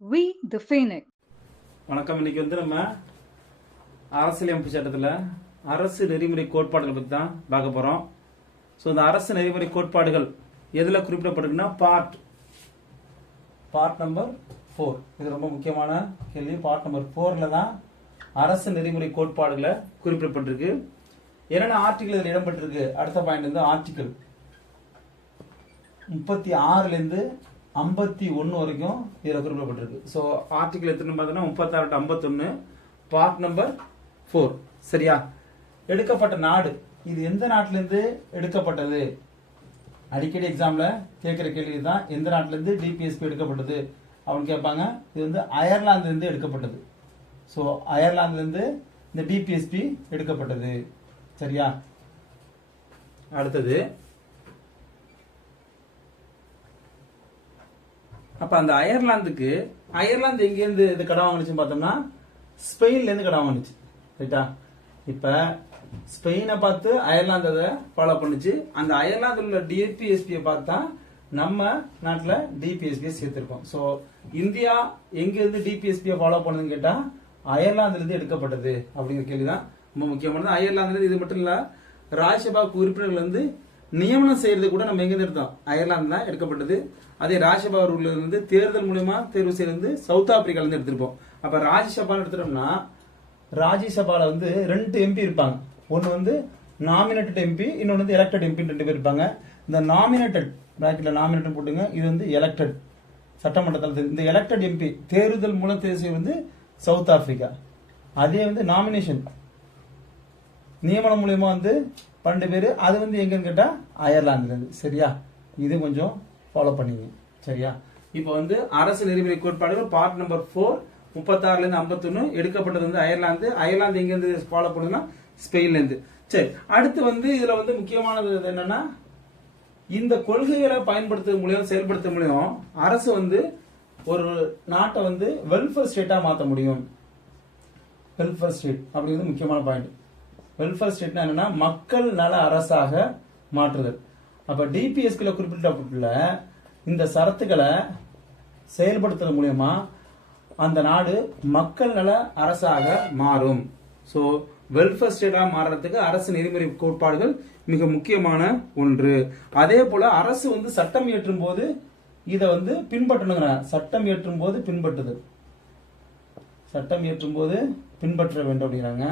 We the Phoenix. வணக்கம். இன்னைக்கு நம்ம அரசியலமைப்பு சட்டத்தில் அரசு நெறிமுறை கோட்பாடுகள் பற்றி தான் பார்க்க போகிறோம். ஸோ இந்த அரசு நெறிமுறை கோட்பாடுகள் எதில் குறிப்பிடப்பட்டிருக்குன்னா பார்ட் நம்பர் 4. இது ரொம்ப முக்கியமான கேள்வி. பார்ட் நம்பர் 4ல் தான் அரசு நெறிமுறை கோட்பாடுகளை குறிப்பிடப்பட்டிருக்கு. என்னென்ன ஆர்டிகிள் இதில் இடம்பெற்றிருக்கு? அடுத்த பாயிண்ட் வந்து ஆர்டிகிள் 36லேருந்து 51 வரைக்கும் இதில் குறிப்பிடப்பட்டிருக்கு. ஸோ ஆர்டிகிள் எத்தனை பார்த்தோன்னா 36 to 51, பார்ட் நம்பர் 4. சரியா? எடுக்கப்பட்ட நாடு, இது எந்த நாட்டிலேருந்து எடுக்கப்பட்டது? அடிக்கடி எக்ஸாம்ல கேட்குற கேள்வி தான், எந்த நாட்டிலேருந்து டிபிஎஸ்பி எடுக்கப்பட்டது அப்படின்னு கேட்பாங்க. இது வந்து அயர்லாந்துலேருந்து எடுக்கப்பட்டது. ஸோ அயர்லாந்துலேருந்து இந்த டிபிஎஸ்பி எடுக்கப்பட்டது. சரியா? அடுத்தது, அப்ப அந்த அயர்லாந்து எங்கேருந்து இது கடன் வாங்கினுச்சுன்னு பார்த்தோம்னா ஸ்பெயின்லேருந்து கடன் வாங்கினுச்சு. ரைட்டா? இப்ப ஸ்பெயினை பார்த்து அயர்லாந்து அதை ஃபாலோ பண்ணுச்சு. அந்த அயர்லாந்துல உள்ள டிபிஎஸ்பியை பார்த்தா நம்ம நாட்டில் டிபிஎஸ்பியை சேர்த்திருக்கோம். ஸோ இந்தியா எங்கிருந்து டிபிஎஸ்பியை ஃபாலோ பண்ணுதுன்னு கேட்டா அயர்லாந்துலேருந்து எடுக்கப்பட்டது அப்படிங்கிற கேள்விதான் ரொம்ப முக்கியமானது. அயர்லாந்துல இது மட்டும் இல்ல, ராஜ்யசபா உறுப்பினர்கள் வந்து நியமனம் செய்யறது கூட நம்ம எங்க எடுத்தோம்? அயர்லாந்து தான் எடுக்கப்பட்டது. அதே ராஜ்யசபா இருந்து தேர்தல் மூலமா தேர்வு செய்யறது சவுத் ஆப்பிரிக்கால இருந்து எடுத்திருப்போம். அப்ப ராஜ்யசபா எடுத்துட்டோம்னா ராஜ்யசபால வந்து 2 எம்பி இருப்பாங்க. ஒன்னு வந்து நாமினேட்டட் எம்பி, இன்னொன்னு வந்து எலெக்டட் எம்பி. 2 பேர் இருப்பாங்க. இந்த நாமினேட்டட் பிராக்கெட்ல நாமினேட்டட் போட்டுங்க, இது வந்து எலெக்டட் சட்டமன்றத்தில். இந்த எலெக்டட் எம்பி தேர்தல் மூலம் தேர்வு செய்வது வந்து சவுத் ஆப்பிரிக்கா. அதே வந்து நாமினேஷன் நியமனம் மூலியமா வந்து 12 பேர், அது வந்து எங்கன்னு கேட்டா அயர்லாந்துல இருந்து. சரியா? இது கொஞ்சம் ஃபாலோ பண்ணிங்க. சரியா? இப்போ வந்து அரசு நெறிமுறை கோட்பாடுகள் பார்ட் நம்பர் 4 36லேருந்து 51 எடுக்கப்பட்டது வந்து அயர்லாந்து எங்க இருந்து ஃபாலோ பண்ணுதுன்னா ஸ்பெயின்ல இருந்து. சரி, அடுத்து வந்து இதுல வந்து முக்கியமானது என்னன்னா, இந்த கொள்கைகளை பயன்படுத்துறது மூலியம் செயல்படுத்த மூலியம் அரசு வந்து ஒரு நாட்டை வந்து வெல்ஃபேர் ஸ்டேட்டா மாற்ற முடியும். வெல்ஃபேர் ஸ்டேட் அப்படிங்கிறது முக்கியமான பாயிண்ட். வெல்ஃபேர் ஸ்டேட்னா என்னன்னா மக்கள் நல அரசாக மாற்றுதல். அப்ப டிபிஎஸ்பில குறிப்பிட்ட இந்த சரத்துக்களை செயல்படுத்துறது மூலமா அந்த நாடு மக்கள் நல அரசாக மாறும். ஸோ வெல்ஃபேர் ஸ்டேட்டா மாறுறதுக்கு அரசு நெறிமுறை கோட்பாடுகள் மிக முக்கியமான ஒன்று. அதே போல அரசு வந்து சட்டம் இயற்றும் போது இதை வந்து பின்பற்றணுங்கிற, சட்டம் இயற்றும் போது பின்பற்றுதல், சட்டம் இயற்றும் போது பின்பற்ற வேண்டும் அப்படிங்கிறாங்க.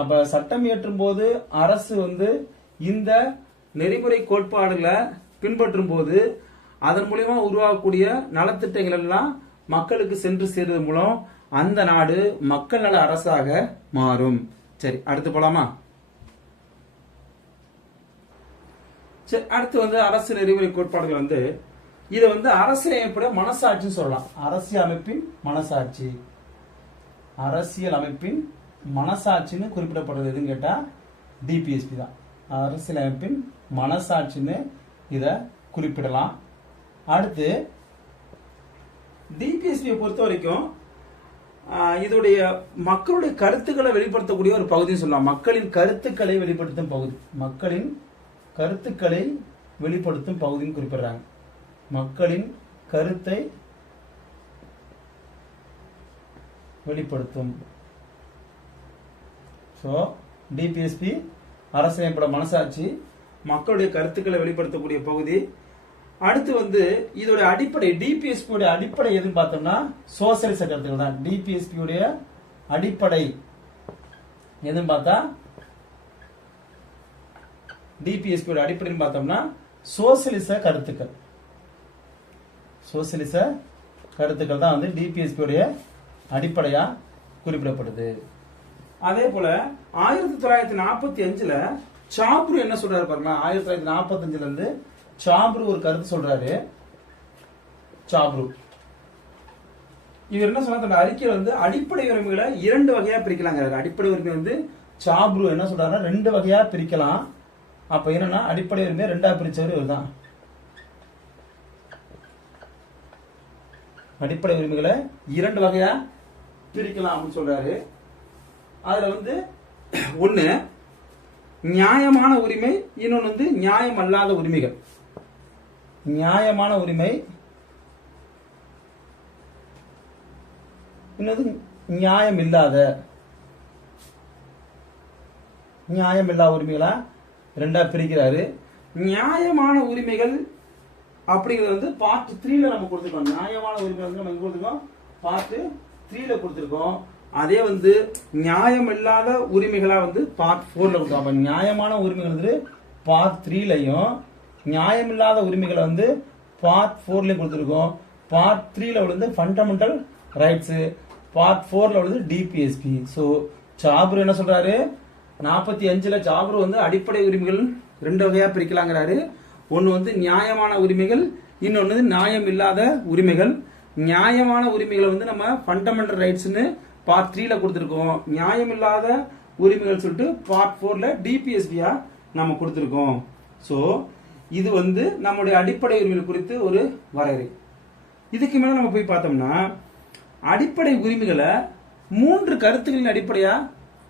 அப்ப சட்டம் இயற்றும் போது அரசு வந்து இந்த நெறிமுறை கோட்பாடுகளை பின்பற்றும் போது அதன் மூலியமா உருவாகக்கூடிய நலத்திட்டங்கள் எல்லாம் மக்களுக்கு சென்று சேர்றது மூலம் அந்த நாடு மக்கள் நல அரசாக மாறும். சரி, அடுத்து போலாமா? சரி, அடுத்து வந்து அரசு நெறிமுறை கோட்பாடுகள் வந்து இதை வந்து அரசியலமைப்போட மனசாட்சின்னு சொல்லலாம். அரசியலமைப்பின் மனசாட்சி, அரசியல் அமைப்பின் மனசாட்சின்னு குறிப்பிடப்படுறது எதுன்னு கேட்டா டிபிஎஸ்பி தான். அரசியலமைப்பின் மனசாட்சின்னு இத குறிப்பிடலாம். அடுத்து டிபிஎஸ்பியை பொறுத்த வரைக்கும் இதோடைய மக்களுடைய கருத்துக்களை வெளிப்படுத்தக்கூடிய ஒரு பகுதின்னு சொல்லலாம். மக்களின் கருத்துக்களை வெளிப்படுத்தும் பகுதி, மக்களின் கருத்துக்களை வெளிப்படுத்தும் பகுதின்னு குறிப்பிடுறாங்க. மக்களின் கருத்தை வெளிப்படுத்தும். ஸோ டிபிஎஸ்பி அரசியலமைப்போட மனசாட்சி, மக்களுடைய கருத்துக்களை வெளிப்படுத்தக்கூடிய பகுதி. அடுத்து வந்து இதோட அடிப்படை, டிபிஎஸ்பியோட அடிப்படை எதுன்னு பார்த்தோம்னா சோசியலிச கருத்துக்கள் தான். டிபிஎஸ்பியோட அடிப்படை எதுன்னு பார்த்தா டிபிஎஸ்பியோட அடிப்படைன்னு பார்த்தோம்னா சோசியலிச கருத்துக்கள். சோசியலிச கருத்துக்கள் தான் வந்து டிபிஎஸ்பியோட அடிப்படையா குறிப்பிடப்படுது. அதே போல 1945ல சாப்ரு என்ன சொல்றாரு பாருங்க. 1945ல இருந்து சாப்ரு ஒரு கருத்து சொல்றாரு. சாப்ரு இவர் என்ன சொன்னா, தன்னோட அறிக்கையில வந்து அடிப்படை உரிமைகளை 2 வகையா பிரிக்கலாங்க. அடிப்படை உரிமை வந்து சாப்ரு என்ன சொல்றாருன்னா 2 வகையா பிரிக்கலாம். அப்ப என்னன்னா அடிப்படை உரிமை 2ஆ பிரிச்சவர் இவர் தான். அடிப்படை உரிமைகளை 2 வகையா பிரிக்கலாம் அப்படின்னு சொல்றாரு. அதுல வந்து ஒண்ணு நியாயமான உரிமை, இன்னொன்னு வந்து நியாயம் அல்லாத உரிமைகள். நியாயமான உரிமை, இன்னொரு நியாயம் இல்லாத உரிமைகளா ரெண்டா பிரிக்கிறாரு. நியாயமான உரிமைகள் அப்படிங்கிறது வந்து பார்ட் 3ல நம்ம கொடுத்துருக்கோம். நியாயமான உரிமைகள் வந்து நம்ம கொடுத்துருக்கோம் பார்ட் 3ல கொடுத்துருக்கோம். அதே வந்து நியாயம் இல்லாத உரிமைகளா வந்து பார்ட் 4ல கொடுத்துருக்கோம். நியாயமான உரிமைகள் வந்து பார்ட் 3லயும் நியாயம் இல்லாத உரிமைகளை வந்து பார்ட் 4லயும் கொடுத்துருக்கோம். பார்ட் 3ல வந்து ஃபண்டமெண்டல் ரைட்ஸ், பார்ட் 4ல வந்து டிபிஎஸ்பி. ஸோ சாப்ரு என்ன சொல்றாரு, 45ல சாப்ரு வந்து அடிப்படை உரிமைகள் 2 வகையா பிரிக்கலாங்கிறாரு. ஒன்னு வந்து நியாயமான உரிமைகள், இன்னொன்னு நியாயம் இல்லாத உரிமைகள். நியாயமான உரிமைகளை வந்து நம்ம ஃபண்டமெண்டல் ரைட்ஸ்னு பார்ட் 3ல கொடுத்துருக்கோம். நியாயம் இல்லாத உரிமைகள் சொல்லிட்டு பார்ட் 4ல டிபிஎஸ்பியா நம்ம கொடுத்துருக்கோம். ஸோ இது வந்து நம்முடைய அடிப்படை உரிமைகள் குறித்து ஒரு வரையறை. இதுக்கு மேல நம்ம போய் பார்த்தோம்னா அடிப்படை உரிமைகளை 3 கருத்துக்களின் அடிப்படையா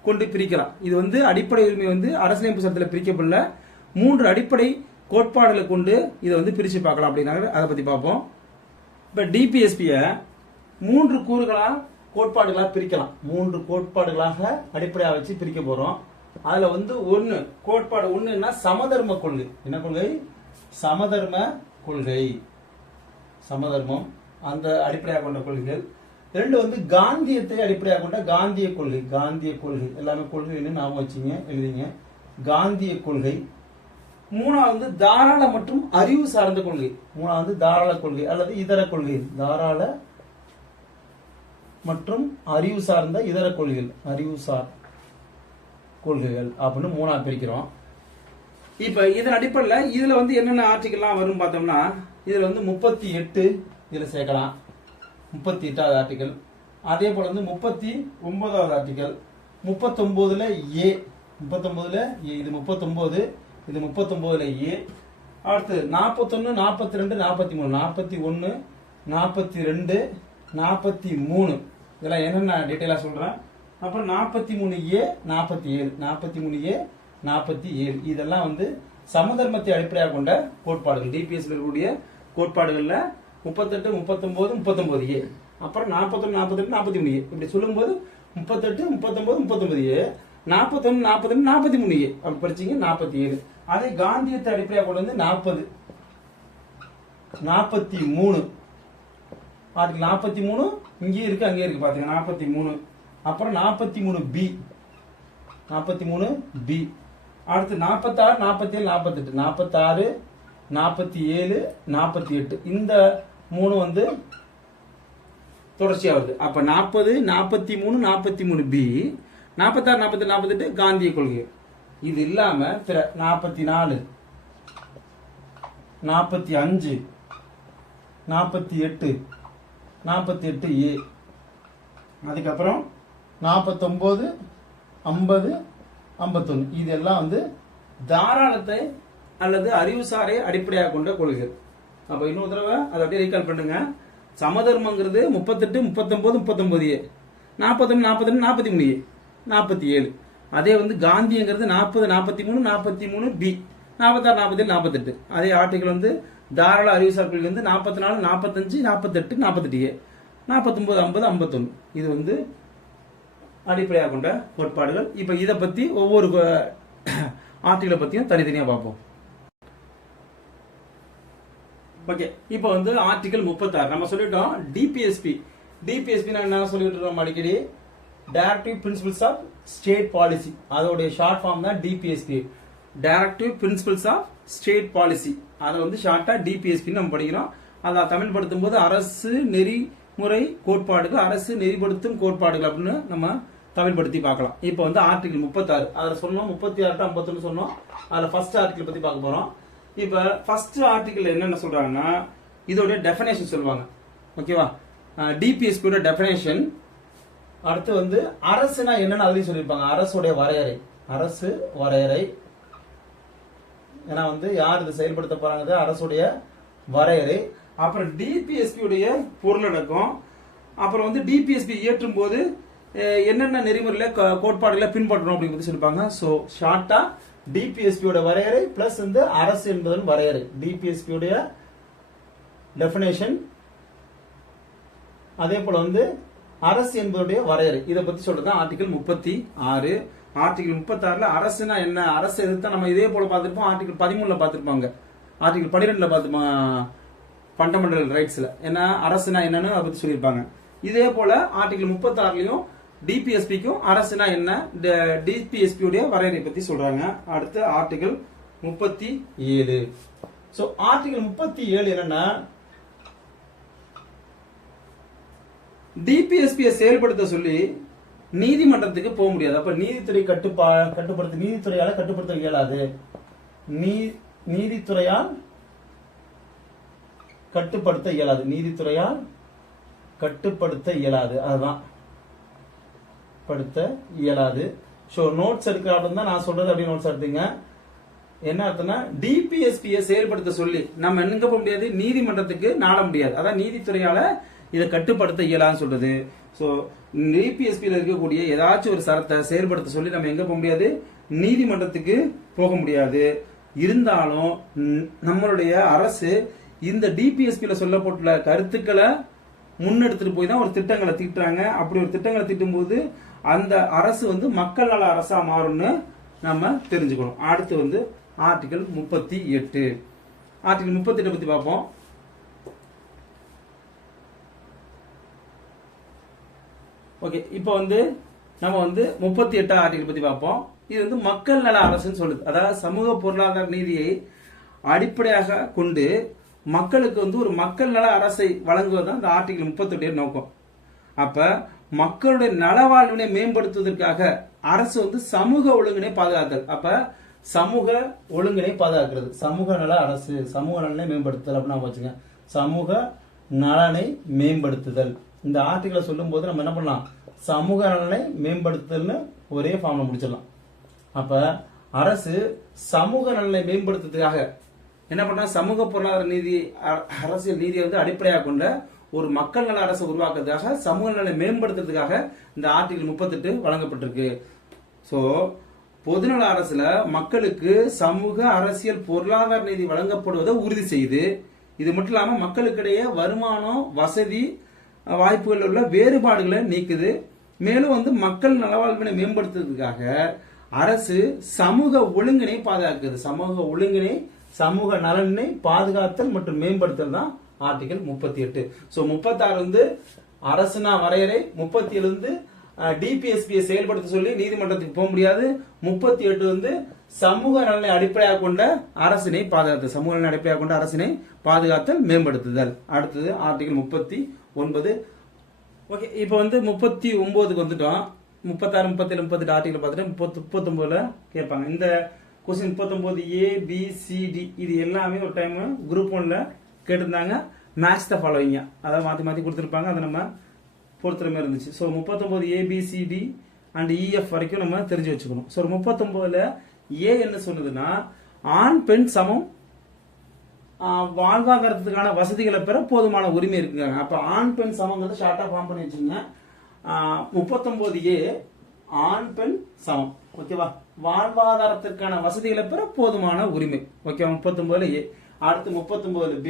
கொண்டு பிரிக்கலாம். இது வந்து அடிப்படை உரிமை வந்து அரசியலமைப்பு சட்டத்தில் பிரிக்கப்படல, 3 அடிப்படை கோட்பாடுகளை கொண்டு இதை வந்து பிரிச்சு பார்க்கலாம் அப்படின்னாங்க. அதை பத்தி பார்ப்போம். இப்ப டிபிஎஸ்பிய 3 கூறுகளா கோட்பாடுகளா பிரிக்கலாம். 3 கோட்பாடுகளாக அடிப்படையாக வச்சு பிரிக்க போறோம். அதுல வந்து கோட்பாடு ஒண்ணுன்னா சமதர்ம கொள்கை. என்ன கொள்கை? சமதர்ம கொள்கை, சமதர்மம் அந்த அடிப்படையாக கொண்ட கொள்கைகள். 2 வந்து காந்தியத்தை அடிப்படையாக கொண்ட காந்திய கொள்கை. எல்லாமே கொள்கைன்னு நாம வச்சுங்க, எழுதிங்க. காந்திய கொள்கை. 3வது வந்து தாராள மற்றும் அறிவு சார்ந்த கொள்கை. 3வது தாராள கொள்கை அல்லது இதர கொள்கை. தாராள மற்றும் அறிவு சார்ந்த இதர கொள்கைகள், அறிவுசார் கொள்கைகள் அப்படின்னு 3ஆ பிரிக்கிறோம். இப்ப இதன் அடிப்படையில் இதுல வந்து என்னென்ன ஆர்டிகல்லாம் வரும் பார்த்தோம்னா, இதுல வந்து 38 இதுல சேர்க்கலாம், 38வது ஆர்டிகல். அதே போல வந்து 39வது ஆர்டிகல், 39ல ஏ, 39ல ஏ, இது 39, இது 39ல ஏ. அடுத்து 41, 42, 43, 41, 42, 43 இதெல்லாம் என்னென்ன டீட்டெயிலா சொல்றேன். அப்புறம் 43A, 47, 43A, 47 இதெல்லாம் வந்து சமதர்மத்தை அடிப்படையாக கொண்ட கோட்பாடுகள். டிபிஎஸ்ல இருக்கக்கூடிய கோட்பாடுகள்ல 38, 39, 39A, அப்புறம் 41, 42, 43A. இப்படி சொல்லும்போது 38, 39, 39A, 41, 42, 43A அப்படி படிச்சீங்க 47. அதே காந்தியத்தை அடிப்படையாக கொண்டு வந்து 40, 43 ஆர்டிகல் 43 இங்கே இருக்கு அங்கே இருக்கு பாத்தீங்க 43. அப்புறம் 43B, 43B. அடுத்து 46, 47, 48, 46, 47, 48 இந்த 3 வந்து தொடர்ச்சியா வருது. அப்ப 40, 43, 43B, 46, 47, 48 காந்திய கொள்கை. இது இல்லாம பிற 44, 45, 48, 48A. அதுக்கப்புறம் 49, 50, 51 இதெல்லாம் வந்து தாராளத்தை அல்லது அறிவுசாரை அடிப்படையாக கொண்ட கொள்கைகள். அப்ப இன்னொரு தடவை அதை அப்படியே ரீகால் பண்ணுங்க. சமதர்மங்கிறது 38, 39, 39A, 41, 42, 43A, 47. அதே வந்து காந்தியங்கிறது 40, 43, 43B, 46, 47, 48. அதே ஆர்டிகல் வந்து தாராள அறிவுசார் கொள்கை வந்து 44, 45, 48, 48A, 49, 50, 51 இது வந்து அடிப்படையாக கொண்ட கோட்பாடுகள். இப்ப இதை பத்தி ஒவ்வொரு ஆர்டிகளை பத்தியும் தனித்தனியா பார்ப்போம். ஓகே, இப்போ வந்து ஆர்டிகல் 36 நம்ம சொல்லிட்டோம். டிபிஎஸ்பி என்ன சொல்லிட்டு இருக்கோம் அடிக்கடி, directive principles of state policy. அதோடைய ஷார்ட் ஃபார்ம் தான் DPSP, directive principles of state policy. அதை வந்து ஷார்ட்டா டிபிஎஸ்பி நம்ம படிக்கிறோம். அதை தமிழ் படுத்தும் போது அரசு நெறிமுறை கோட்பாடுகள், அரசு நெறிப்படுத்தும் கோட்பாடுகள் அப்படின்னு நம்ம தமிழ் படுத்தி பார்க்கலாம். இப்போ வந்து ஆர்டிகல் 36 அதுல சொன்னோம், 36 to 51 சொன்னோம். அதுல ஃபர்ஸ்ட் ஆர்டிகல் பத்தி பார்க்க போறோம். இப்ப ஃபர்ஸ்ட் ஆர்டிகல் என்னென்ன சொல்றாங்கன்னா, இதோட டெஃபினேஷன் சொல்லுவாங்க. ஓகேவா, டிபிஎஸ்பியோட டெஃபினேஷன். அடுத்து வந்து அரசுனா என்னன்னு அதுலயும் சொல்லியிருப்பாங்க. அரசுடைய வரையறை, அரசு வரையறை. ஏன்னா வந்து யார் இது செயல்படுத்த போறாங்க, அரசுடைய வரையறை. அப்புறம் டிபிஎஸ்பி உடைய பொருளடக்கம். அப்புறம் வந்து டிபிஎஸ்பி இயற்றும் போது என்னென்ன நெறிமுறையில கோட்பாடுகளை பின்பற்றணும் அப்படின்னு சொல்லிருப்பாங்க. சோ ஷார்ட்டா டிபிஎஸ்பியோட வரையறை பிளஸ் வந்து அரசு என்பதன் வரையறை, டிபிஎஸ்பியோட டெஃபினேஷன். அதே போல வந்து அரசு என்பதுடைய வரையறை இதை பத்தி சொல்றது ஆர்டிகல் 36. ஆர்டிகல் 36ல அரசுனா என்ன, அரசு எதிர்த்தா நம்ம இதே போல பார்த்திருப்போம். ஆர்டிகல் 13ல பார்த்திருப்பாங்க, ஆர்டிகல் 12ல பார்த்துப்போம், ஃபண்டமெண்டல் ரைட்ஸ்ல என்ன அரசுனா என்னன்னு அதை பத்தி சொல்லியிருப்பாங்க. இதே போல ஆர்டிகல் 36லயும் டிபிஎஸ்பிக்கும் அரசுனா என்ன, டிபிஎஸ்பி உடைய வரையறை பத்தி சொல்றாங்க. அடுத்து ஆர்டிகல் 37. சோ ஆர்டிகல் 37 என்னன்னா, டிபிஎஸ்பி செயல்படுத்த சொல்லி நீதிமன்றத்துக்கு போக முடியாது. அப்ப நீதித்துறை நீதித்துறையால கட்டுப்படுத்த இயலாது. நீதித்துறையால் கட்டுப்படுத்த இயலாது. நீதித்துறையால் கட்டுப்படுத்த இயலாது. அதுதான் படுத்த இயலாது. ஸோ நோட்ஸ் எடுக்கிறாப்ல தான் நான் சொல்றது அப்படி நோட்ஸ் எடுத்துங்க. என்ன அர்த்தம்னா, டிபிஎஸ்பியை செயல்படுத்த சொல்லி நம்ம எங்க போக முடியாது, நீதிமன்றத்துக்கு நாட முடியாது. அதான் நீதித்துறையால இதை கட்டுப்படுத்த இயலான்னு சொல்றது. ஸோ டிபிஎஸ்பியில் இருக்கக்கூடிய ஏதாச்சும் ஒரு சரத்தை செயல்படுத்த சொல்லி நம்ம எங்க போக முடியாது, நீதிமன்றத்துக்கு போக முடியாது. இருந்தாலும் நம்மளுடைய அரசு இந்த டிபிஎஸ்பியில சொல்லப்பட்டுள்ள கருத்துக்களை முன்னெடுத்துட்டு போய் தான் ஒரு திட்டங்களை தீட்டுறாங்க. அப்படி ஒரு திட்டங்களை தீட்டும் போது அந்த அரசு வந்து மக்கள் நல அரசா மாறும்னு நம்ம தெரிஞ்சுக்கணும். அடுத்து வந்து ஆர்டிகல் 38. ஆர்டிகல் 38 பத்தி பார்ப்போம். ஓகே, இப்போ வந்து நம்ம வந்து 38 ஆர்டிகல் பத்தி பார்ப்போம். இது வந்து மக்கள் நல அரசுன்னு சொல்லுது. அதாவது சமூக பொருளாதார நீதியை அடிப்படையாக கொண்டு மக்களுக்கு வந்து ஒரு மக்கள் நல அரசை வழங்குவதுதான் இந்த ஆர்டிகல் 38 நோக்கம். அப்ப மக்களுடைய நலவாழ்வினை மேம்படுத்துவதற்காக அரசு வந்து சமூக ஒழுங்கினை பாதுகாத்தல். அப்ப சமூக ஒழுங்கினை பாதுகாக்கிறது சமூக நல அரசு. சமூக நலனை மேம்படுத்துதல் அப்படின்னு வச்சுங்க. சமூக நலனை மேம்படுத்துதல் இந்த ஆர்டிகலை சொல்லும் போது நம்ம என்ன பண்ணலாம், சமூக நலனை மேம்படுத்துதல்னு ஒரே ஃபார்ம்ல முடிச்சிடலாம். அப்ப அரசு சமூக நலனை மேம்படுத்துறதுக்காக என்ன பண்ணா, சமூக பொருளாதார நீதி அரசியல் நீதியை வந்து அடிப்படையாக கொண்ட ஒரு மக்கள் நல அரசை உருவாக்குறதுக்காக சமூக நலனை மேம்படுத்துறதுக்காக இந்த ஆர்டிகல் 38 வழங்கப்பட்டிருக்கு. சோ பொதுநல அரசுல மக்களுக்கு சமூக அரசியல் பொருளாதார நீதி வழங்கப்படுவதை உறுதி செய்து, இது மட்டும் இல்லாம மக்களுக்கிடையே வருமானம் வசதி வாய்ப்புகள் உள்ள வேறுபாடுகளை நீக்குது. மேலும் வந்து மக்கள் நலவாழ்வினை மேம்படுத்துறதுக்காக அரசு சமூக ஒழுங்கினை பாதுகாக்குது. சமூக ஒழுங்கினை சமூக நலனை பாதுகாத்தல் மற்றும் மேம்படுத்தல் தான் ஆர்டிகல் 38. சோ 36 வந்து அரசுனா வரையறை, 37 வந்து டிபிஎஸ்பியை செயல்படுத்த சொல்லி நீதிமன்றத்துக்கு போக முடியாது, 38 வந்து சமூக நலனை அடிப்படையாக கொண்ட அரசினை பாதுகாத்தல், சமூக நலனை அடிப்படையாக கொண்ட அரசினை பாதுகாத்தல் மேம்படுத்துதல். அடுத்தது ஆர்டிகல் 39. ஓகே, இப்போ வந்து 39க்கு வந்துட்டோம். 36, 37, 38 ஆர்டிகல் பார்த்துட்டு 39ல கேட்பாங்க. இந்த கொஸ்டின் 39 ABCD இது எல்லாமே ஒரு டைம் குரூப் 1ல கேட்டிருந்தாங்க. மேட்ச் த ஃபாலோவிங் அதாவது மாத்தி மாத்தி கொடுத்துருப்பாங்க. அதை நம்ம பொறுத்துற மாதிரி இருந்துச்சு. ஸோ 39 ABCD அண்ட் EF வரைக்கும் நம்ம தெரிஞ்சு வச்சுக்கணும். ஸோ 39ல ஏ என்ன சொல்லுதுன்னா, ஆண் பெண் சமம் வாழ்வாதாரத்துக்கான வசதிகளை பெற போதுமான உரிமை இருக்குங்க. அப்ப ஆண் பெண் சமங்கிறத ஷார்ட்டா ஃபார்ம் பண்ணி வச்சுங்க. 39A ஆண் பெண் சமம். ஓகேவா, வாழ்வாதாரத்திற்கான வசதிகளை பெற போதுமான உரிமை. ஓகேவா, 39A. அடுத்து 39B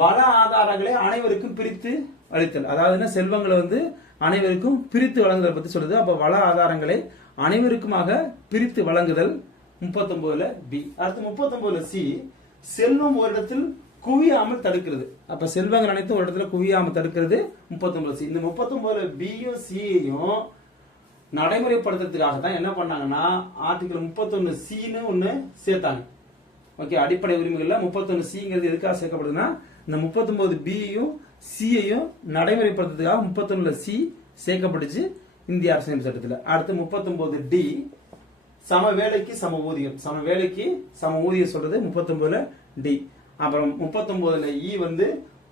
வள ஆதாரங்களை அனைவருக்கும் பிரித்து அளித்தல். அதாவது செல்வங்களை வந்து அனைவருக்கும் பிரித்து வழங்குதல் பத்தி சொல்லுது. அப்ப வள ஆதாரங்களை அனைவருக்குமாக பிரித்து வழங்குதல் 39B. அடுத்து 39C செல்வம் ஒரு இடத்தில் குவியாமல் தடுக்கிறது. அப்ப செல்வங்கள் அனைத்தும் ஒரு இடத்துல குவியாமல் தடுக்கிறது 39C. இந்த 39Bயும் Cயையும் நடைமுறைப்படுத்துறதுக்காக தான் என்ன பண்ணாங்கன்னா ஆர்டிகல் 31Cன்னு ஒண்ணு சேர்த்தாங்க. ஓகே, அடிப்படை உரிமைகள்ல 31Cங்கிறது எதுக்காக சேர்க்கப்படுதுன்னா, இந்த 39Bயும் Cயையும் நடைமுறைப்படுத்துறதுக்காக 31C சேர்க்கப்பட்டுச்சு இந்திய அரசியல் சட்டத்தில். அடுத்து 39D சம வேலைக்கு சம ஊதியம். சம வேலைக்கு சம ஊதியம் சொல்றது 39D. அப்புறம் 39E வந்து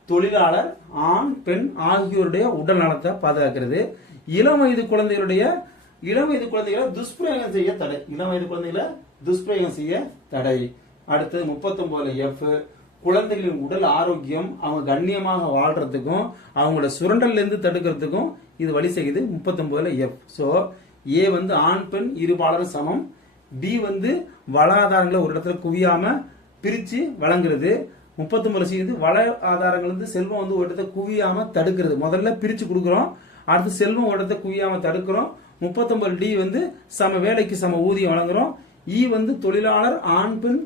தொழிலாளர் ஆண் பெண் ஆகியோருடைய உடல் நலத்தை பாதுகாக்கிறது. இளம் வயது குழந்தைகளை துஷ்பிரயோகம் செய்ய தடை. இளம் வயது குழந்தைகளை துஷ்பிரயோகம் செய்ய தடை. அடுத்து 39F குழந்தைகளின் உடல் ஆரோக்கியம், அவங்க கண்ணியமாக வாழ்றதுக்கும் அவங்களோட சுரண்டல்ல இருந்து தடுக்கிறதுக்கும் இது வழி செய்யுது 39F. சோ ஏ வந்து ஆண் பெண் இருபாலரும் சமம், பி வந்து வள ஆதாரங்களை ஒரு இடத்துல குவியாம பிரிச்சு வழங்குறது, 39C வந்து வள ஆதாரங்கள் வந்து செல்வம் வந்து ஒரு இடத்துல குவியாம தடுக்கிறது. முதல்ல பிரிச்சு கொடுக்குறோம், அடுத்து செல்வம் ஓட்டத்தை குவியாம தடுக்கிறோம். 39D வந்து சம வேலைக்கு சம ஊதியம் வழங்குறோம். இ வந்து தொழிலாளர் ஆண் பெண்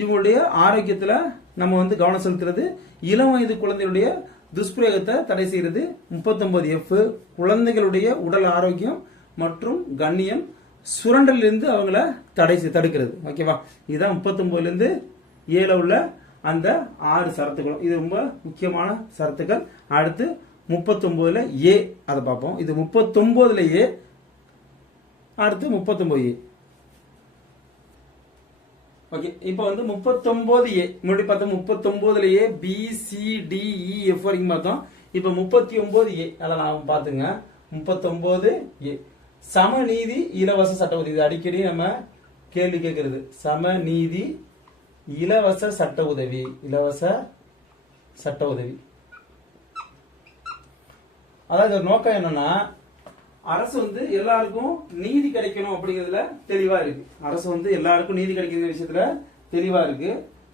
இவங்களுடைய ஆரோக்கியத்துல நம்ம வந்து கவனம் செலுத்துறது. இளம் வயது குழந்தைகளுடைய துஷ்பிரயோகத்தை தடை செய்யறது. 39F குழந்தைகளுடைய உடல் ஆரோக்கியம் மற்றும் கண்ணியம் சுரண்டலில் இருந்து அவங்கள தடுக்கிறது. ஓகேவா, இதுதான் 39ல இருந்து 7 உள்ள அந்த 6 சரத்துக்களும். இது ரொம்ப முக்கியமான சரத்துக்கள். அடுத்து 39ல ஏ அதை பார்ப்போம். இது 39ல ஏ, அடுத்து 39A. ஓகே, இப்போ வந்து 39A முன்னாடி பார்த்தோம். 39ல A B C D E F வரைக்கும் பார்த்தோம். இப்போ 39A அதெல்லாம் நான் பார்த்துங்க. 39A சமநீதி இலவச சட்ட உதவி. அடிக்கடி நம்ம கேள்வி கேட்கறது. சமநீதி இலவச சட்ட உதவி. இலவச சட்ட உதவி அதாவது நோக்கம் என்னன்னா, அரசு வந்து எல்லாருக்கும் நீதி கிடைக்கணும் அப்படிங்கிறதுல தெளிவா இருக்கு. அரசு வந்து எல்லாருக்கும் நீதி கிடைக்கிற விஷயத்துல தெளிவா இருக்கு.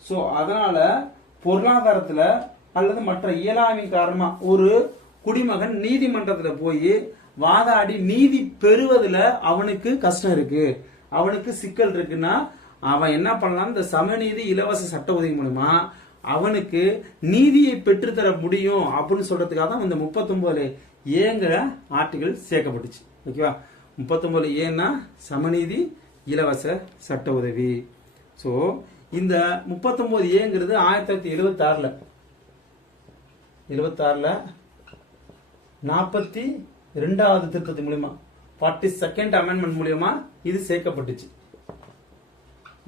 சோ அதனால பொருளாதாரத்துல அல்லது மற்ற இயலாமையின் காரணமா ஒரு குடிமகன் நீதிமன்றத்துல போய் வாதாடி நீதி பெறுவதுல அவனுக்கு கஷ்டம் இருக்கு, அவனுக்கு சிக்கல் இருக்குன்னா அவன் என்ன பண்ணலாம், இந்த சமநீதி இலவச சட்ட உதவி மூலமா அவனுக்கு நீதியை பெற்றுத்தர முடியும் அப்படின்னு சொல்றதுக்காக தான் இந்த 39 ஏங்கிற ஆர்டிகல் சேர்க்கப்பட்டுச்சு. ஓகேவா, 39 ஏன்னா சமநீதி இலவச சட்ட உதவி. சோ இந்த 39 ஏங்கிறது 1976ல 42வது திருத்தத்தின் மூலமா 42nd அமெண்ட்மெண்ட் மூலமா இது சேர்க்கப்பட்டுச்சு.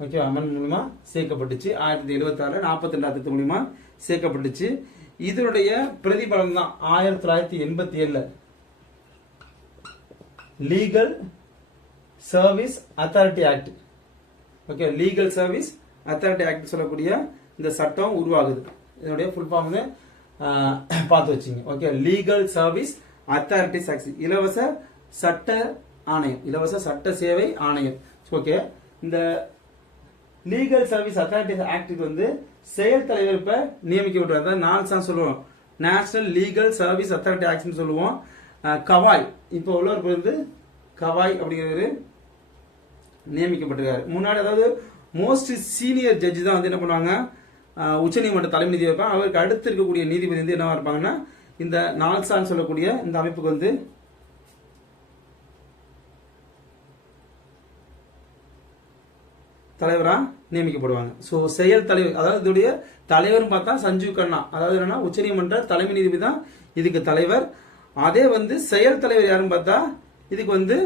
ஓகே, அமெண்ட்மெண்ட் மூலமா சேர்க்கப்பட்டுச்சு. 1976ல 42வது திருத்தம் மூலமா சேர்க்கப்பட்டுச்சு. இதனுடைய பிரதிபலம் தான் 1987ல legal service authority act. Okay, legal service authority act சொல்லக்கூடிய இந்த சட்டம் உருவாகுது. இதனுடைய ஃபுல் ஃபார்ம் வந்து பார்த்து வச்சுங்க. Okay, legal service authorities act, இலவச சட்ட ஆணையம், இலவச சட்ட சேவை ஆணையம். ஓகே, இந்த லீகல் சர்வீஸ் அத்தாரிட்டிஸ் ஆக்ட் வந்து செயல் தலைவர் இப்ப நியமிக்கப்பட்டு நால்சான் சொல்லுவோம். National legal service authority act சொல்லுவோம். கவாய் இப்போ உள்ளவர் வந்து கவாய் அப்படிங்கிறவர் நியமிக்கப்பட்டிருக்காரு. முன்னாடி அதாவது மோஸ்ட் சீனியர் ஜட்ஜி தான் வந்து என்ன பண்ணுவாங்க, உச்சநீதிமன்ற தலைமை நீதிபதி வைப்பாங்க. அவருக்கு அடுத்து இருக்கக்கூடிய நீதிபதி வந்து என்னவா இருப்பாங்கன்னா இந்த நால்சான் சொல்லக்கூடிய இந்த அமைப்புக்கு வந்து தலைவரா நியமிக்கப்படுவாங்க. சோ செயல் தலைவர், அதாவது இதோடைய தலைவர் பார்த்தா சஞ்சீவ் கண்ணா, அதாவது என்னன்னா உச்சநீதிமன்ற தலைமை நீதிபதி தான் இதுக்கு தலைவர். அதே வந்து செயல் தலைவர் யாருன்னு பார்த்தா இதுக்கு வந்து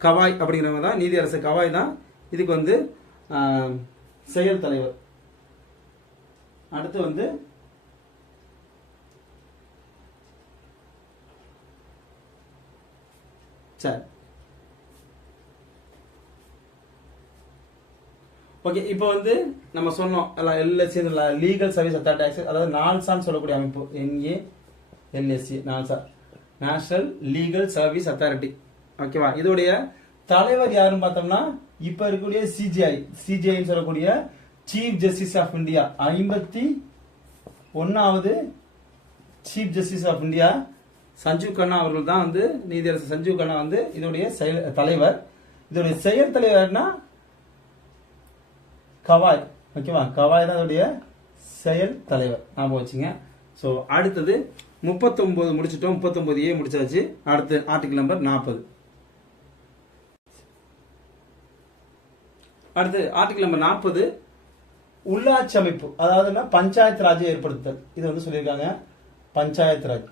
கவாய் அப்படிங்கிறவங்க தான், நீதியரசர் கவாய் தான் இதுக்கு வந்து செயல் தலைவர். அடுத்து வந்து சரி, ஓகே. இப்போ வந்து நம்ம சொன்னோம் LSC legal service authority act, அதாவது நால்சான் சொல்லக்கூடிய அமைப்பு, NALSA NALSA, national legal service authority. ஓகேவா, இதோடைய தலைவர் யாருன்னு பார்த்தோம்னா இப்ப இருக்கக்கூடிய சிஜிஐ சொல்லக்கூடிய சீஃப் ஜஸ்டிஸ் ஆஃப் இந்தியா, 51வது chief justice of India Sanjiv Khanna அவர்கள் தான் வந்து நீதியரசர் சஞ்சீவ் கண்ணா வந்து இதோடைய தலைவர். இதோடைய செயல் தலைவர்னா கவாய். ஓகேவா, கவாய் தான் இதோடைய செயல் தலைவர், ஞாபகம் வச்சுங்க. ஸோ அடுத்தது 39 முடிச்சிட்டோம், 39A முடிச்சாச்சு. அடுத்து ஆர்டிகல் நம்பர் 40. அடுத்து ஆர்டிகல் நம்பர் 40 உள்ளாட்சி அமைப்பு, அதாவது பஞ்சாயத்து ராஜை ஏற்படுத்தல். இது வந்து சொல்லியிருக்காங்க பஞ்சாயத்து ராஜ்.